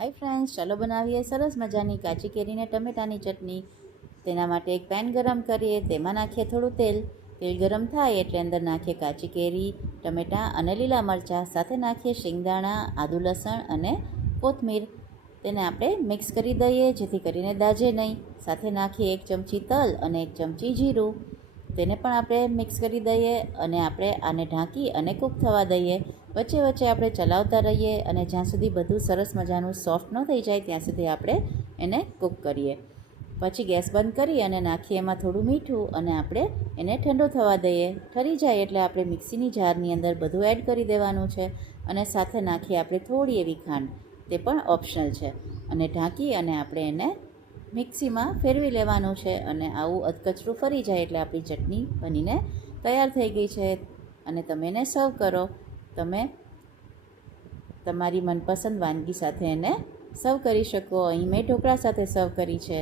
Hi friends, ચાલો બનાવીએ સરસ મજાની કાચી કેરીને ટમેટાની ચટણી. તેના માટે એક પેન ગરમ કરીએ, તેમાં નાખીએ થોડું તેલ. તેલ ગરમ થાય એટલે અંદર નાખીએ કાચી કેરી, ટમેટાં અને લીલા મરચાં. સાથે નાખીએ શિંગદાણા, આદુ, લસણ અને કોથમીર. તેને આપણે મિક્સ કરી દઈએ જેથી કરીને દાજે નહીં. સાથે નાખીએ 1 ચમચી તલ અને 1 ચમચી જીરું. તેને પણ આપણે મિક્સ કરી દઈએ અને આપણે આને ઢાંકી અને કૂક થવા દઈએ. વચ્ચે વચ્ચે આપણે ચલાવતા રહીએ અને જ્યાં સુધી બધું સરસ મજાનું સોફ્ટ ન થઈ જાય ત્યાં સુધી આપણે એને કૂક કરીએ. પછી ગેસ બંધ કરી અને નાખીએ એમાં થોડું મીઠું અને આપણે એને ઠંડો થવા દઈએ. ઠરી જાય એટલે આપણે મિક્સીની જારની અંદર બધું એડ કરી દેવાનું છે અને સાથે નાખીએ આપણે થોડી એવી ખાંડ. તે પણ ઓપ્શનલ છે. અને ઢાંકી અને આપણે એને મિક્સીમાં ફેરવી લેવાનું છે અને આવું અધકચરું ફરી જાય એટલે આપણી ચટણી બનીને તૈયાર થઈ ગઈ છે. અને તમે એને સર્વ કરો. તમે તમારી મનપસંદ વાનગી સાથે એને સર્વ કરી શકો. અહીં મેં ઢોકળા સાથે સર્વ કરી છે.